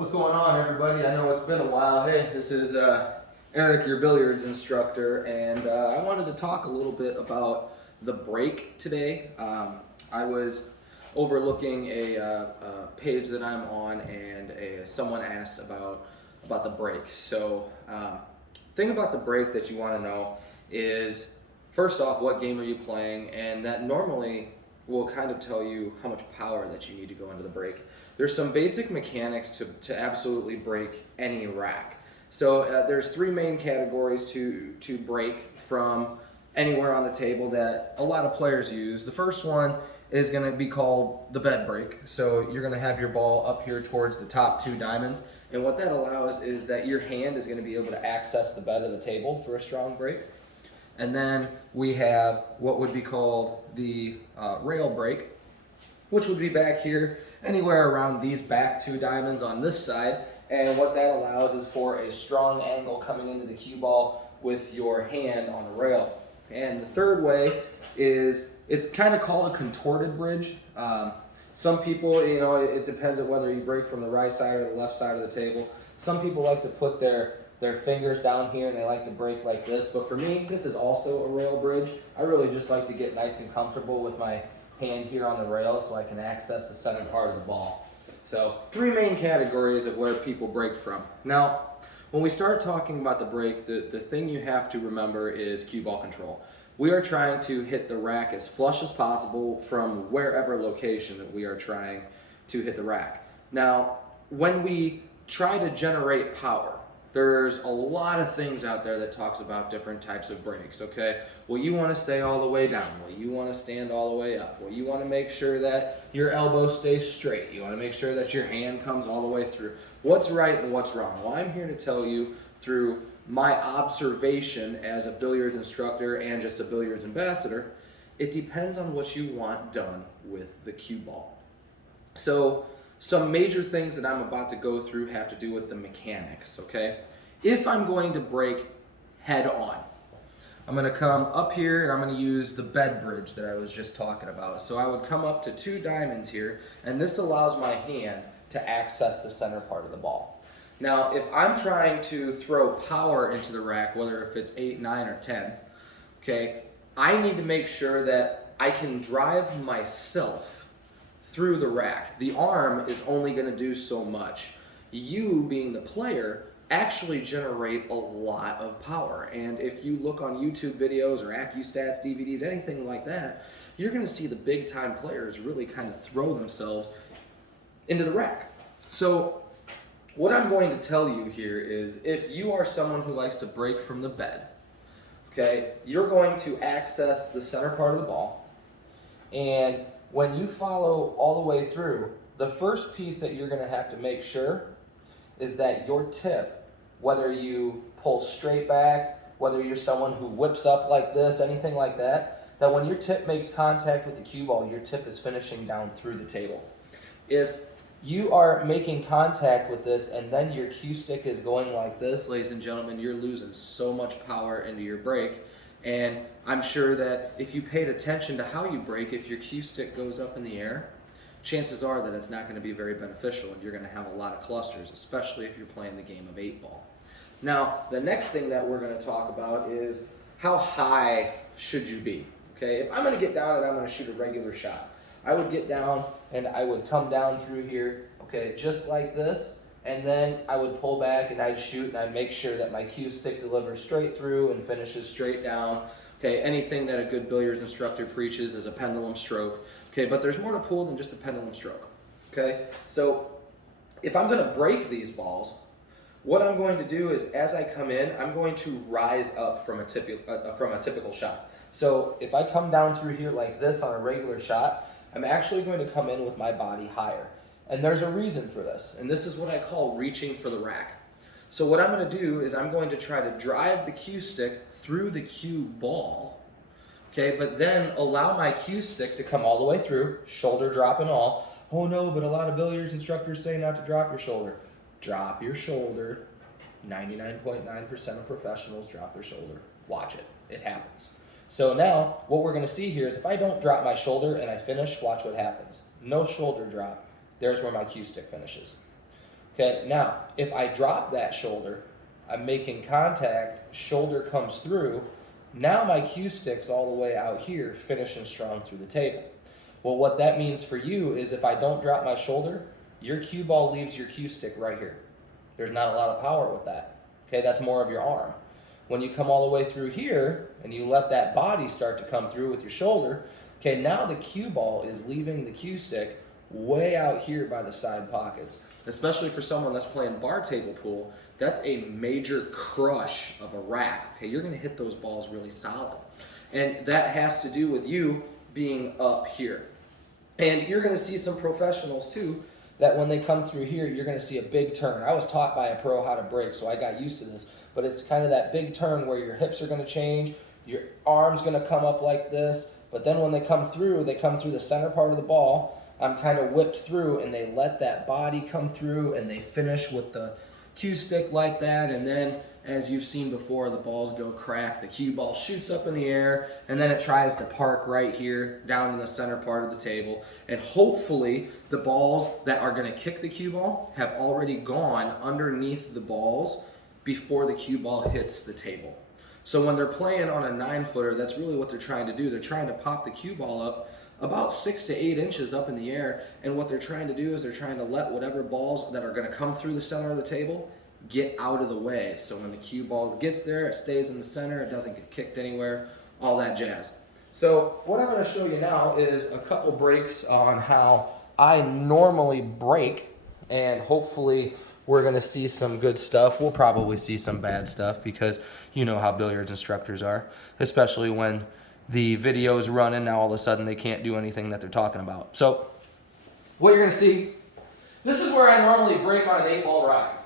What's going on, everybody? I know it's been a while. Hey, this is Eric, your billiards instructor, and I wanted to talk a little bit about the break today. I was overlooking a page that I'm on, and someone asked about the break. So, thing about the break that you want to know is, first off, what game are you playing, and that normally will kind of tell you how much power that you need to go into the break. There's some basic mechanics to absolutely break any rack. So there's three main categories to break from anywhere on the table that a lot of players use. The first one is going to be called the bed break. So you're going to have your ball up here towards the top two diamonds, and what that allows is that your hand is going to be able to access the bed of the table for a strong break. And then we have what would be called the rail break, which would be back here, anywhere around these back two diamonds on this side. And what that allows is for a strong angle coming into the cue ball with your hand on the rail. And the third way is, it's kind of called a contorted bridge. Some people, it depends on whether you break from the right side or the left side of the table. Some people like to put their fingers down here and they like to break like this, but for me, this is also a rail bridge. I really just like to get nice and comfortable with my hand here on the rail so I can access the center part of the ball. So three main categories of where people break from. Now, when we start talking about the break, the thing you have to remember is cue ball control. We are trying to hit the rack as flush as possible from wherever location that we are trying to hit the rack. Now, when we try to generate power, there's a lot of things out there that talks about different types of breaks, okay? Well, you want to stay all the way down. Well, you want to stand all the way up. Well, you want to make sure that your elbow stays straight. You want to make sure that your hand comes all the way through. What's right and what's wrong? Well, I'm here to tell you through my observation as a billiards instructor and just a billiards ambassador, it depends on what you want done with the cue ball. So, some major things that I'm about to go through have to do with the mechanics, okay? If I'm going to break head on, I'm going to come up here and I'm going to use the bed bridge that I was just talking about. So I would come up to two diamonds here, and this allows my hand to access the center part of the ball. Now, if I'm trying to throw power into the rack, whether if it's 8, 9, or 10, okay, I need to make sure that I can drive myself through the rack. The arm is only going to do so much. You, being the player, actually generate a lot of power. And if you look on YouTube videos or AccuStats, DVDs, anything like that, you're going to see the big time players really kind of throw themselves into the rack. So what I'm going to tell you here is, if you are someone who likes to break from the bed, okay, you're going to access the center part of the ball, and when you follow all the way through, the first piece that you're going to have to make sure is that your tip, whether you pull straight back, whether you're someone who whips up like this, anything like that, that when your tip makes contact with the cue ball, your tip is finishing down through the table. If you are making contact with this and then your cue stick is going like this, ladies and gentlemen, you're losing so much power into your break. And I'm sure that if you paid attention to how you break, if your cue stick goes up in the air, chances are that it's not going to be very beneficial, and you're going to have a lot of clusters, especially if you're playing the game of 8-ball. Now, the next thing that we're going to talk about is, how high should you be? Okay, if I'm going to get down and I'm going to shoot a regular shot, I would get down and I would come down through here, okay, just like this. And then I would pull back and I'd shoot, and I'd make sure that my cue stick delivers straight through and finishes straight down. Okay, anything that a good billiards instructor preaches is a pendulum stroke. Okay, but there's more to pool than just a pendulum stroke. Okay, so if I'm going to break these balls, what I'm going to do is, as I come in, I'm going to rise up from a typical shot. So if I come down through here like this on a regular shot, I'm actually going to come in with my body higher. And there's a reason for this, and this is what I call reaching for the rack. So what I'm going to do is, I'm going to try to drive the cue stick through the cue ball, okay, but then allow my cue stick to come all the way through, shoulder drop and all. Oh no, but a lot of billiards instructors say not to drop your shoulder. Drop your shoulder. 99.9% of professionals drop their shoulder. Watch it. It happens. So now, what we're going to see here is, if I don't drop my shoulder and I finish, watch what happens. No shoulder drop. There's where my cue stick finishes. Okay, now, if I drop that shoulder, I'm making contact, shoulder comes through, now my cue stick's all the way out here, finishing strong through the table. Well, what that means for you is if I don't drop my shoulder, your cue ball leaves your cue stick right here. There's not a lot of power with that. Okay, that's more of your arm. When you come all the way through here and you let that body start to come through with your shoulder, okay, now the cue ball is leaving the cue stick way out here by the side pockets. Especially for someone that's playing bar table pool, that's a major crush of a rack. Okay, you're gonna hit those balls really solid. And that has to do with you being up here. And you're gonna see some professionals too, that when they come through here, you're gonna see a big turn. I was taught by a pro how to break, so I got used to this. But it's kind of that big turn where your hips are gonna change, your arm's gonna come up like this, but then when they come through the center part of the ball. I'm kind of whipped through and they let that body come through and they finish with the cue stick like that, and then as you've seen before, the balls go crack, the cue ball shoots up in the air, and then it tries to park right here down in the center part of the table, and hopefully the balls that are going to kick the cue ball have already gone underneath the balls before the cue ball hits the table. So when they're playing on a 9-footer, that's really what they're trying to do. They're trying to pop the cue ball up about 6 to 8 inches up in the air, and what they're trying to do is they're trying to let whatever balls that are going to come through the center of the table get out of the way. So when the cue ball gets there, it stays in the center, it doesn't get kicked anywhere, all that jazz. So what I'm going to show you now is a couple breaks on how I normally break, and hopefully we're going to see some good stuff. We'll probably see some bad stuff because you know how billiards instructors are, especially when the video is running, now all of a sudden they can't do anything that they're talking about. So what you're gonna see, this is where I normally break on an 8-ball rack.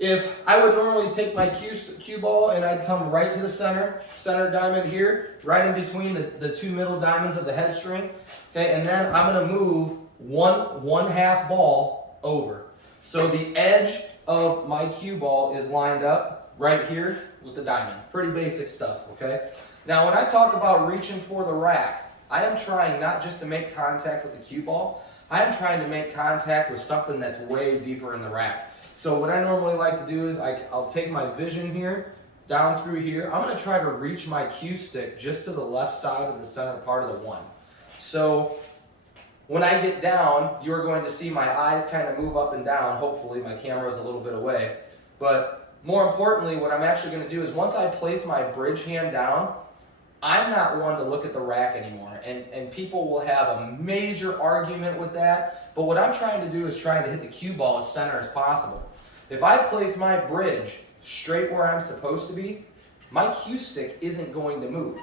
If I would normally take my cue ball and I'd come right to the center diamond here, right in between the two middle diamonds of the head string, okay, and then I'm gonna move one half ball over. So the edge of my cue ball is lined up right here with the diamond. Pretty basic stuff, okay? Now, when I talk about reaching for the rack, I am trying not just to make contact with the cue ball, I am trying to make contact with something that's way deeper in the rack. So what I normally like to do is I'll take my vision here, down through here. I'm gonna try to reach my cue stick just to the left side of the center part of the one. So when I get down, you're going to see my eyes kind of move up and down. Hopefully my camera is a little bit away. But more importantly, what I'm actually gonna do is once I place my bridge hand down, I'm not one to look at the rack anymore, and people will have a major argument with that, but what I'm trying to do is trying to hit the cue ball as center as possible. If I place my bridge straight where I'm supposed to be, my cue stick isn't going to move.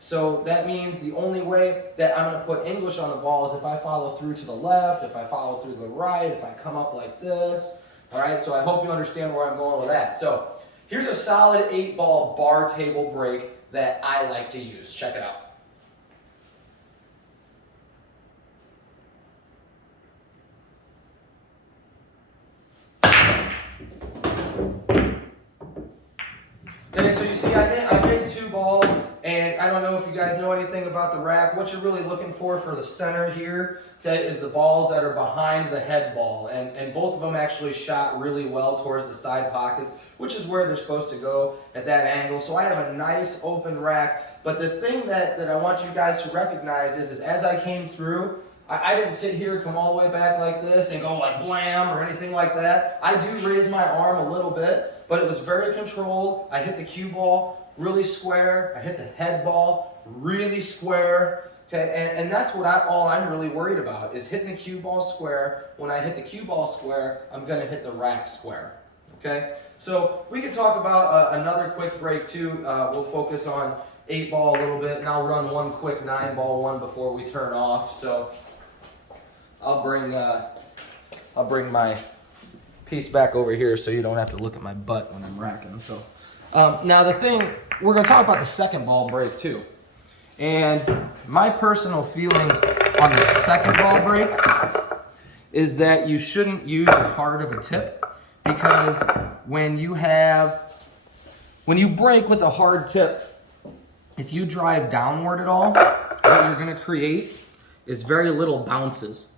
So that means the only way that I'm going to put English on the ball is if I follow through to the left, if I follow through to the right, if I come up like this. All right, so I hope you understand where I'm going with that. So here's a solid 8-ball bar table break that I like to use. Check it out. Okay, so you see I made 2 balls, and I don't know if you guys know anything about the rack. What you're really looking for the center here, okay, is the balls that are behind the head ball, and both of them actually shot really well towards the side pockets, which is where they're supposed to go at that angle. So I have a nice open rack, but the thing that I want you guys to recognize is as I came through, I didn't sit here, come all the way back like this and go like blam or anything like that. I do raise my arm a little bit, but it was very controlled. I hit the cue ball really square. I hit the head ball really square. Okay, and that's what all I'm really worried about is hitting the cue ball square. When I hit the cue ball square, I'm going to hit the rack square. Okay, so we can talk about another quick break too. We'll focus on 8-ball a little bit, and I'll run one quick 9-ball one before we turn off. So I'll bring my piece back over here so you don't have to look at my butt when I'm racking. So now the thing, we're going to talk about the 2nd ball break too. And my personal feelings on the 2nd ball break is that you shouldn't use as hard of a tip, because when you break with a hard tip, if you drive downward at all, what you're going to create is very little bounces.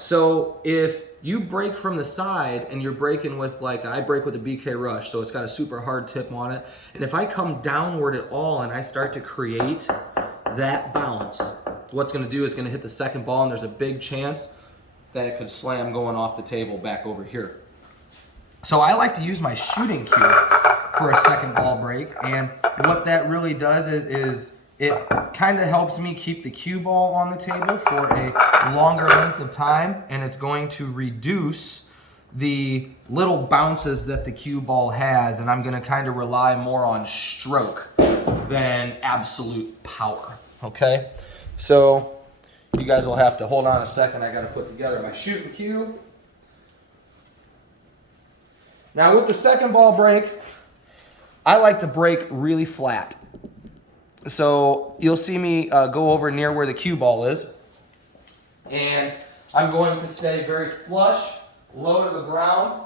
So if you break from the side and you're breaking with, like, I break with a BK Rush, so it's got a super hard tip on it. And if I come downward at all and I start to create that bounce, what's gonna do is gonna hit the second ball, and there's a big chance that it could slam going off the table back over here. So I like to use my shooting cue for a second ball break, and what that really does is it kind of helps me keep the cue ball on the table for a longer length of time, and it's going to reduce the little bounces that the cue ball has, and I'm gonna kind of rely more on stroke than absolute power, okay? So you guys will have to hold on a second. I gotta put together my shooting cue. Now with the second ball break, I like to break really flat. So you'll see me go over near where the cue ball is, and I'm going to stay very flush, low to the ground.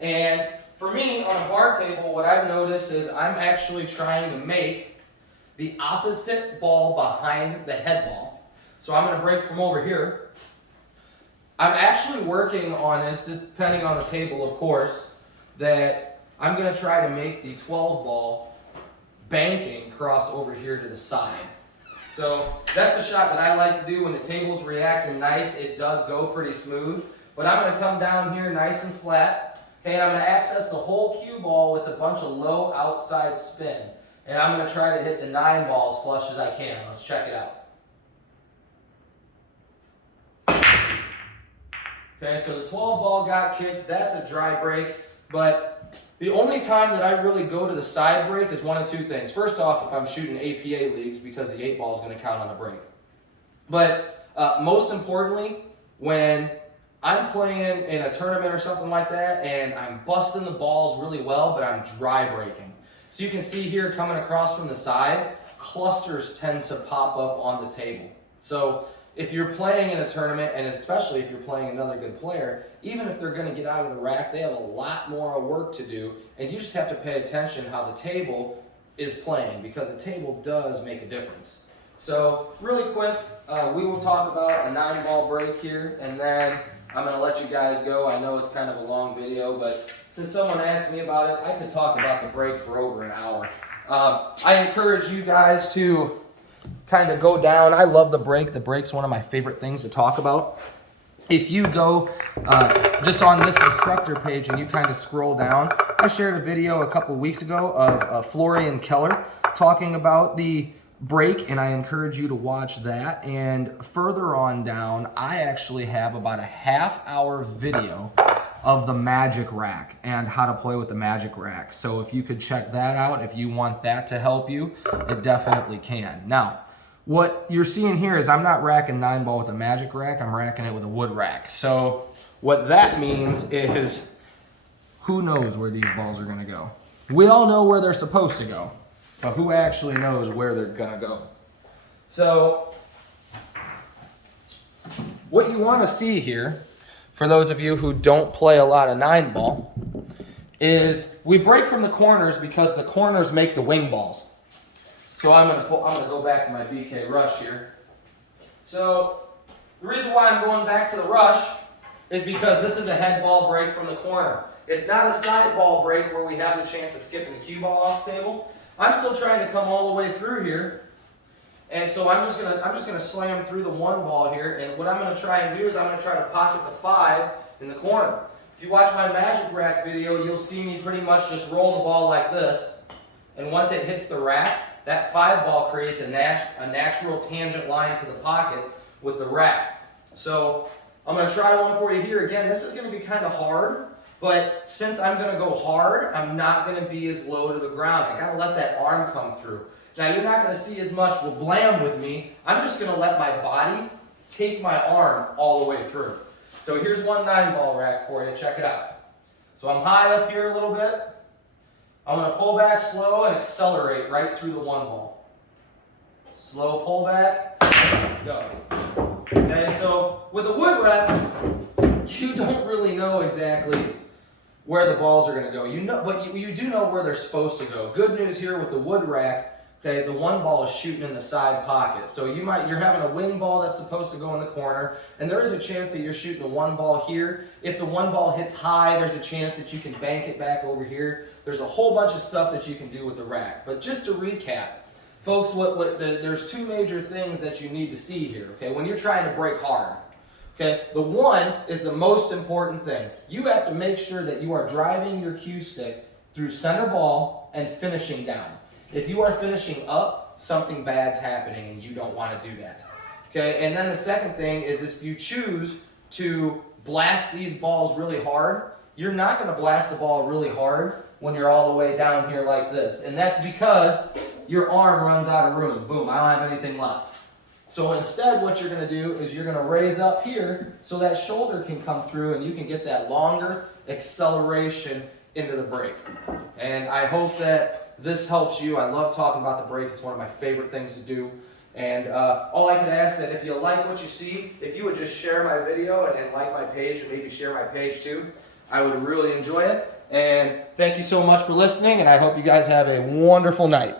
And for me, on a bar table, what I've noticed is I'm actually trying to make the opposite ball behind the head ball. So I'm going to break from over here. I'm actually working on this, depending on the table, of course, that I'm going to try to make the 12 ball banking cross over here to the side. So that's a shot that I like to do when the table's reacting nice. It does go pretty smooth. But I'm going to come down here nice and flat. Okay, and I'm going to access the whole cue ball with a bunch of low outside spin. And I'm going to try to hit the 9 ball as flush as I can. Let's check it out. Okay, so the 12 ball got kicked. That's a dry break. But the only time that I really go to the side break is one of two things. First off, if I'm shooting APA leagues, because the 8 ball is going to count on a break. But most importantly, when I'm playing in a tournament or something like that, and I'm busting the balls really well, but I'm dry breaking. So you can see here coming across from the side, clusters tend to pop up on the table. So if you're playing in a tournament, and especially if you're playing another good player, even if they're going to get out of the rack, they have a lot more work to do, and you just have to pay attention how the table is playing, because the table does make a difference. So really quick, we will talk about a 9 ball break here, and then I'm going to let you guys go. I know it's kind of a long video, but since someone asked me about it, I could talk about the break for over an hour. I encourage you guys to kind of go down. I love the break. The break's one of my favorite things to talk about. If you go just on this instructor page and you kind of scroll down, I shared a video a couple weeks ago of Florian Keller talking about the break, and I encourage you to watch that. And further on down, I actually have about a half-hour video of the magic rack and how to play with the magic rack. So if you could check that out, if you want that to help you, it definitely can. Now, what you're seeing here is I'm not racking 9 ball with a magic rack, I'm racking it with a wood rack. So what that means is, who knows where these balls are gonna go? We all know where they're supposed to go, but who actually knows where they're gonna go? So what you wanna see here, for those of you who don't play a lot of 9 ball, is we break from the corners because the corners make the wing balls. So I'm gonna go back to my BK Rush here. So the reason why I'm going back to the Rush is because this is a head ball break from the corner. It's not a side ball break where we have the chance of skipping the cue ball off the table. I'm still trying to come all the way through here. And so I'm just gonna slam through the 1 ball here, and what I'm gonna try and do is I'm gonna try to pocket the 5 in the corner. If you watch my magic rack video, you'll see me pretty much just roll the ball like this, and once it hits the rack, that 5 ball creates a natural tangent line to the pocket with the rack. So I'm gonna try one for you here. Again, this is gonna be kind of hard, but since I'm gonna go hard, I'm not gonna be as low to the ground. I gotta let that arm come through. Now, you're not going to see as much blam with me. I'm just going to let my body take my arm all the way through. So here's one 9 ball rack for you. Check it out. So I'm high up here a little bit. I'm going to pull back slow and accelerate right through the 1 ball. Slow pull back, go. Okay, so with a wood rack, you don't really know exactly where the balls are going to go. You know, but you do know where they're supposed to go. Good news here with the wood rack, Okay, the one ball is shooting in the side pocket. So you're having a wing ball that's supposed to go in the corner, and there is a chance that you're shooting the one ball here. If the one ball hits high, there's a chance that you can bank it back over here. There's a whole bunch of stuff that you can do with the rack. But just to recap, folks, there's two major things that you need to see here, okay, when you're trying to break hard. Okay, the one is the most important thing. You have to make sure that you are driving your cue stick through center ball and finishing down. If you are finishing up, something bad's happening and you don't want to do that. Okay, and then the second thing is if you choose to blast these balls really hard, you're not going to blast the ball really hard when you're all the way down here like this. And that's because your arm runs out of room. Boom, I don't have anything left. So instead what you're going to do is you're going to raise up here so that shoulder can come through and you can get that longer acceleration into the break. And I hope that this helps you. I love talking about the break. It's one of my favorite things to do. And all I could ask that if you like what you see, if you would just share my video and like my page and maybe share my page too, I would really enjoy it. And thank you so much for listening, and I hope you guys have a wonderful night.